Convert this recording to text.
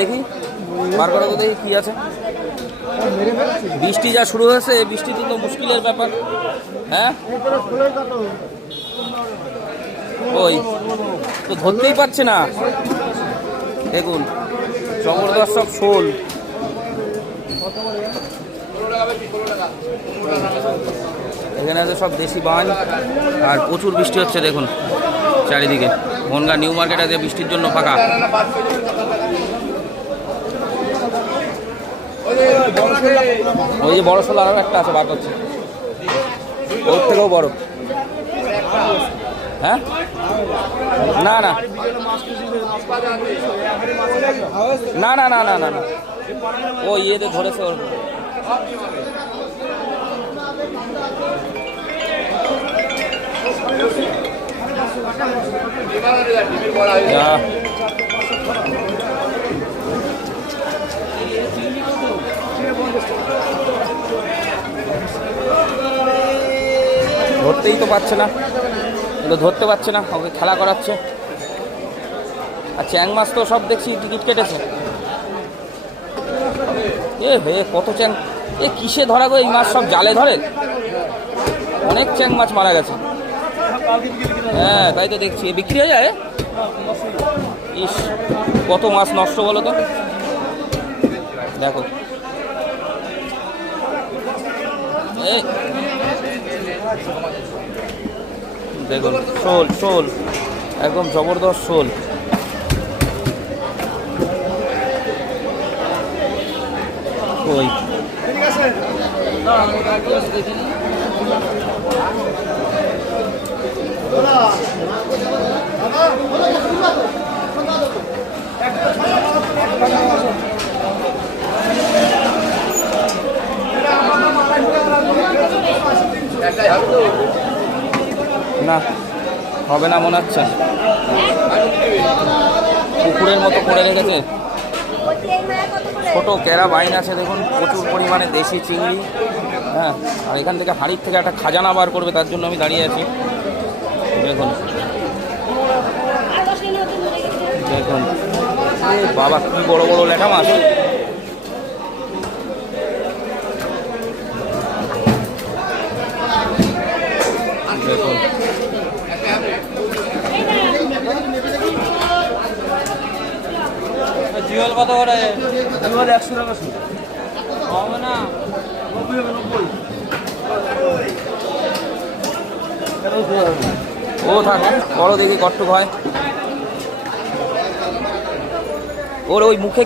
দেখি বার করে তো দেখি কি আছে। বৃষ্টি যা শুরু হয়েছে, বৃষ্টিতে তো মুশকিলের ব্যাপার। হ্যাঁ ওই তো ধরতেই পারছে না। দেখুন জবরদস্ত সব শোল। এখানে আছে সব দেশি বান, আর প্রচুর বৃষ্টি হচ্ছে দেখুন চারিদিকে। বনগাঁ নিউ মার্কেট আছে বৃষ্টির জন্য ফাঁকা। ওই যে বড় শোল আরও একটা আছে, বার করছে, ওর থেকেও বড়। হ্যাঁ না না না না না না না না ও ইয়েতে ধরেছে ওর। ধরতেই তো পারছে না, ধরতে পারছে না, ওকে খেলা করাচ্ছে। আর চ্যাং মাছ তো সব দেখছি টিকিট কেটেছে। এ হে কত চ্যাং, এ কিসে ধরা গো? এই মাছ সব জালে ধরে, অনেক চ্যাং মাছ মারা গেছে। হ্যাঁ তাই তো দেখছি, বিক্রি হয়ে যায়। ইস কত মাছ নষ্ট বলো তো। দেখো দেখুন শোল শোল একদম জবরদস্ত শোল। ওই না হবে না মনে হচ্ছে, পুকুরের মতো করে রেখেছে। ছোট ক্যারা বাইন আছে দেখুন, প্রচুর পরিমাণে দেশি চিংড়ি। হ্যাঁ আর এখান থেকে হাঁড়ির থেকে একটা খাজানা বার করবে, তার জন্য আমি দাঁড়িয়ে আছি। দেখুন দেখুন বাবা কি বড় বড় লেখা মাছ। দেখুন জিওল কত করে? জিওল 100 টাকা শুধু, হবে না 90 হবে 90। ও থাকে বড় দেখি কট্টুক হয় ওর, ওই মুখে